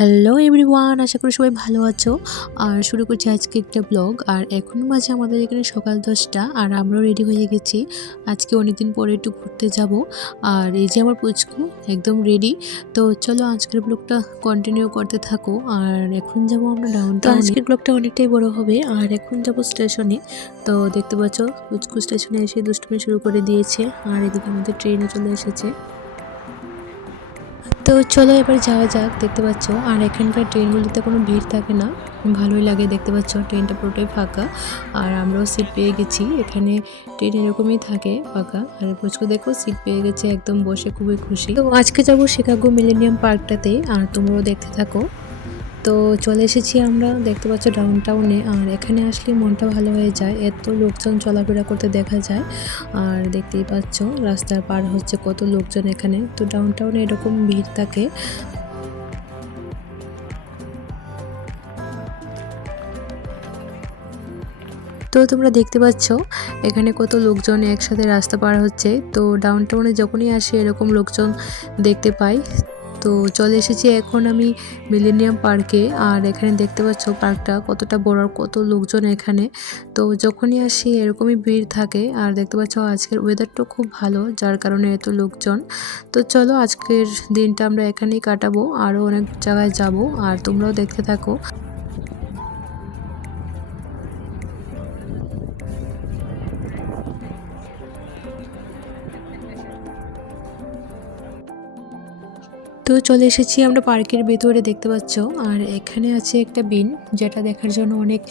Hello everyone, আশা করি সবাই ভালো আছো। আর শুরু করছি আজকে একটা ব্লগ। আর এখন বাজে আমাদের এখানে সকাল 10টা, আর আমরাও রেডি হয়ে গেছি। আজকে অনেকদিন পরে একটু ঘুরতে যাব। আর এই যে আমার পুচকু একদম রেডি। তো চলো আজকের ব্লগটা কন্টিনিউ করতে থাকো। আর এখন যাব আমরা ডাউনটাউনে। আজকের ব্লগটা অনেকটাই বড় হবে। আর এখন যাব স্টেশনে। তো দেখতে পাচ্ছ পুচকু স্টেশনে এসে দুষ্টুমি শুরু করে দিয়েছে। আর এদিকে আমাদের ট্রেনও চলে এসেছে। তো চলো এবার যাওয়া যাক। দেখতে পাচ্ছ আর এখানকার ট্রেনগুলিতে কোনো ভিড় থাকে না, ভালোই লাগে। দেখতে পাচ্ছ ট্রেনটা পুরোটাই ফাঁকা। আর আমরাও সিট পেয়ে গেছি। এখানে ট্রেন এরকমই থাকে ফাঁকা। আর পুচকু দেখো সিট পেয়ে গেছে, একদম বসে খুবই খুশি। তো আজকে যাব শিকাগো মিলেনিয়াম পার্কটাতে, আর তোমরাও দেখতে থাকো। তো চলে এসেছি আমরা, দেখতে পাচ্ছ ডাউনটাউনে। আর এখানে আসলে মনটা ভালো হয়ে যায়, এত লোকজন চলাফেরা করতে দেখা যায়। আর দেখতেই পাচ্ছ রাস্তার পার হচ্ছে কত লোকজন এখানে। তো ডাউনটাউনে এরকম ভিড় থাকে। তো তোমরা দেখতে পাচ্ছ এখানে কত লোকজন একসাথে রাস্তা পার হচ্ছে। তো ডাউনটাউনে যখনই আসি এরকম লোকজন দেখতে পাই। তো চলে এসেছি এখন আমি মিলেনিয়াম পার্কে। আর এখানে দেখতে পাচ্ছ পার্কটা কতটা বড়, আর কত লোকজন এখানে। তো যখনই আসি এরকমই ভিড় থাকে। আর দেখতে পাচ্ছ আজকের ওয়েদারটাও খুব ভালো, যার কারণে এত লোকজন। তো চলো আজকের দিনটা আমরা এখানেই কাটাবো, আরও অনেক জায়গায় যাব। আর তোমরাও দেখতে থাকো। তো চলে এসেছি আমরা পার্কের ভেতরে, দেখতে পাচ্ছ। আর এখানে আছে একটা বিন, যেটা দেখার জন্য অনেক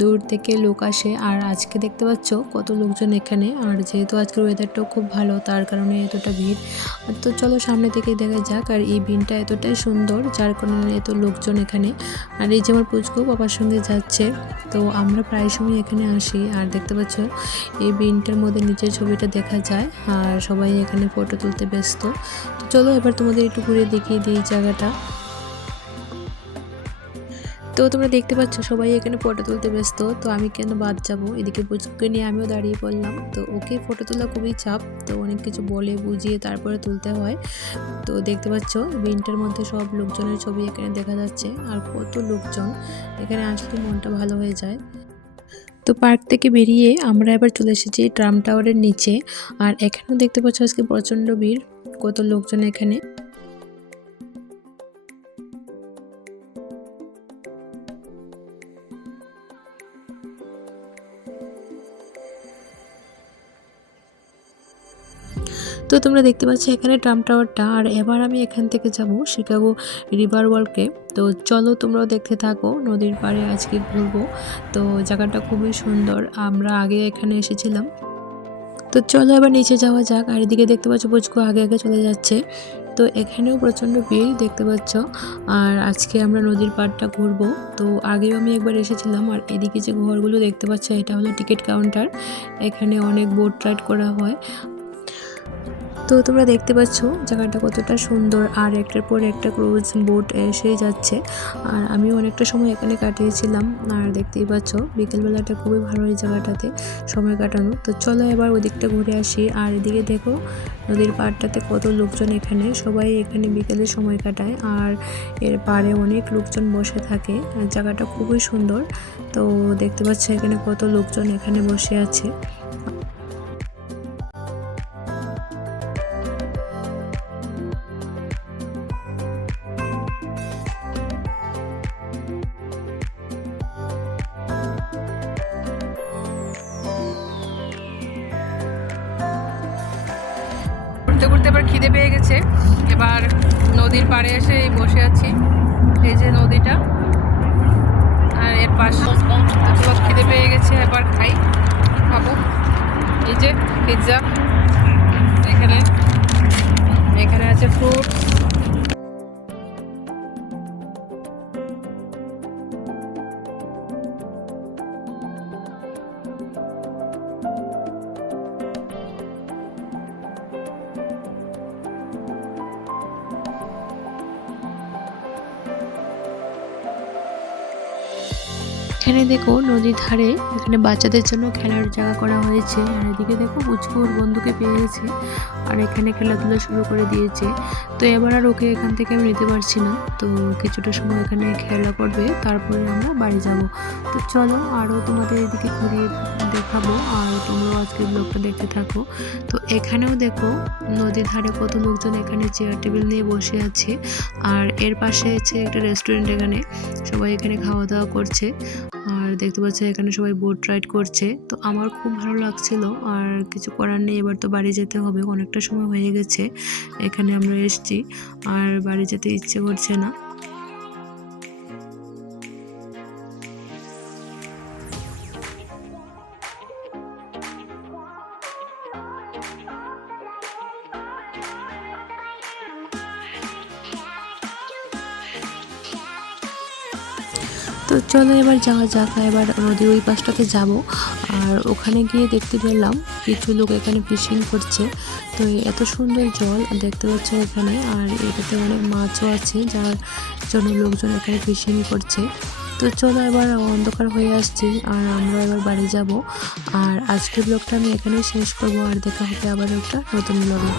দূর থেকে লোক আসে। আর আজকে দেখতে পাচ্ছ কত লোকজন এখানে। আর যেহেতু আজকের ওয়েদারটাও খুব ভালো, তার কারণে এতটা ভিড়। তো চলো সামনে থেকে দেখা যাক। আর এই বিনটা এতটাই সুন্দর, যার কারণে এত লোকজন এখানে। আর এই যে আমার পুচকু বাবার সঙ্গে যাচ্ছে। তো আমরা প্রায় সময় এখানে আসি। আর দেখতে পাচ্ছ এই বিনটার মধ্যে নিচের ছবিটা দেখা যায়। আর সবাই এখানে ফটো তুলতে ব্যস্ত। তো চলো এবার তোমাদের একটু ঘুরে দেখিয়ে দিই জায়গাটা। তো তোমরা দেখতে পাচ্ছ সবাই এখানে ফটো তুলতে ব্যস্ত। তো আমি কেন বাদ যাব, এদিকে পুচকুকে নিয়ে আমিও দাঁড়িয়ে পড়লাম। তো ওকে ফটো তোলা খুবই চাপ, তো অনেক কিছু বলে বুঝিয়ে তারপরে তুলতে হয়। তো দেখতে পাচ্ছ বিনটার মধ্যে সব লোকজনের ছবি এখানে দেখা যাচ্ছে। আর কত লোকজন এখানে আসলে মনটা ভালো হয়ে যায়। তো পার্ক থেকে বেরিয়ে আমরা এবার চলে এসেছি ট্রাম টাওয়ারের নিচে। আর এখানেও দেখতে পাচ্ছ আজকে প্রচণ্ড ভিড়, কত লোকজন এখানে। তো তোমরা দেখতে পাচ্ছ এখানে ট্রাম টাওয়ারটা। আর এবার আমি এখান থেকে যাব শিকাগো রিভার ওয়ার্ল্ডে। তো চলো তোমরাও দেখতে থাকো, নদীর পাড়ে আজকে ঘুরবো। তো জায়গাটা খুবই সুন্দর, আমরা আগে এখানে এসেছিলাম। তো চলো এবার নিচে যাওয়া যাক। আর এদিকে দেখতে পাচ্ছ পুচকু আগে আগে চলে যাচ্ছে। তো এখানেও প্রচণ্ড ভিড় দেখতে পাচ্ছ। আর আজকে আমরা নদীর পাড়টা ঘুরবো। তো আগেও আমি একবার এসেছিলাম। আর এদিকে যে ঘরগুলো দেখতে পাচ্ছ এটা হলো টিকিট কাউন্টার, এখানে অনেক বোট রাইড করা হয়। তো তোমরা দেখতে পাচ্ছ জায়গাটা কতটা সুন্দর। আর একটার পর একটা ক্রুজ বোট এসে যাচ্ছে। আর আমিও অনেকটা সময় এখানে কাটিয়েছিলাম। আর দেখতেই পাচ্ছ বিকেলবেলাটা খুবই ভালো এই জায়গাটাতে সময় কাটানো। তো চলো এবার ওদিকটা ঘুরে আসি। আর এদিকে দেখো নদীর পাড়টাতে কত লোকজন, এখানে সবাই এখানে বিকেলে সময় কাটায়। আর এর পাড়ে অনেক লোকজন বসে থাকে। আর জায়গাটা খুবই সুন্দর। তো দেখতে পাচ্ছ এখানে কত লোকজন এখানে বসে আছে। ঘুরতে ঘুরতে এবার খিদে পেয়ে গেছে। এবার নদীর পাড়ে এসে বসে আছি, এই যে নদীটা আর এর পাশে। তো খিদে পেয়ে গেছে, এবার খাই, খাবো। এই যে পিৎজা, এখানে এখানে আছে ফ্রুট। এখানে দেখো নদীর ধারে এখানে বাচ্চাদের জন্য খেলার জায়গা করা হয়েছে, আর এদিকে দেখো পুচকু ওর বন্ধুকে পেয়ে গেছে আর এখানে খেলাধুলা শুরু করে দিয়েছে। তো এবার আর ওকে এখান থেকে আমি নিতে পারছি না, তো কিছুটা সময় এখানে খেলা করবে, তারপরে আমরা বাড়ি যাব। তো চলো আরও তোমাদের এদিকে ঘুরিয়ে দেখাবো, আর তোমরাও আজকের ব্লগটা দেখতে থাকো। তো এখানেও দেখো নদীর ধারে কত লোকজন এখানে চেয়ার টেবিল নিয়ে বসে আছে, আর এর পাশে আছে একটা রেস্টুরেন্ট, এখানে সবাই এখানে খাওয়া দাওয়া করছে। আর দেখতে পাচ্ছ এখানে সবাই বোট রাইড করছে। তো আমার খুব ভালো লাগছিল, আর কিছু করার নেই, এবার তো বাড়ি যেতে হবে, অনেকটা সময় হয়ে গেছে এখানে আমরা এসেছি, আর বাড়ি যেতে ইচ্ছে করছে না। তো চলো এবার যাওয়া যাক, এবার নদীর ওই পাশটাতে যাব। আর ওখানে গিয়ে দেখতে পেলাম কিছু লোক এখানে ফিশিং করছে। তো এত সুন্দর জল দেখতে পাচ্ছ এখানে, আর এটাতে অনেক মাছও আছে, যার জন্য লোকজন এখানে ফিশিং করছে। তো চলো এবার অন্ধকার হয়ে আসছি, আর আমরা এবার বাড়ি যাব। আর আজকের ব্লগটা আমি এখানেই শেষ করবো, আর দেখা হবে আবার একটা নতুন ব্লগে।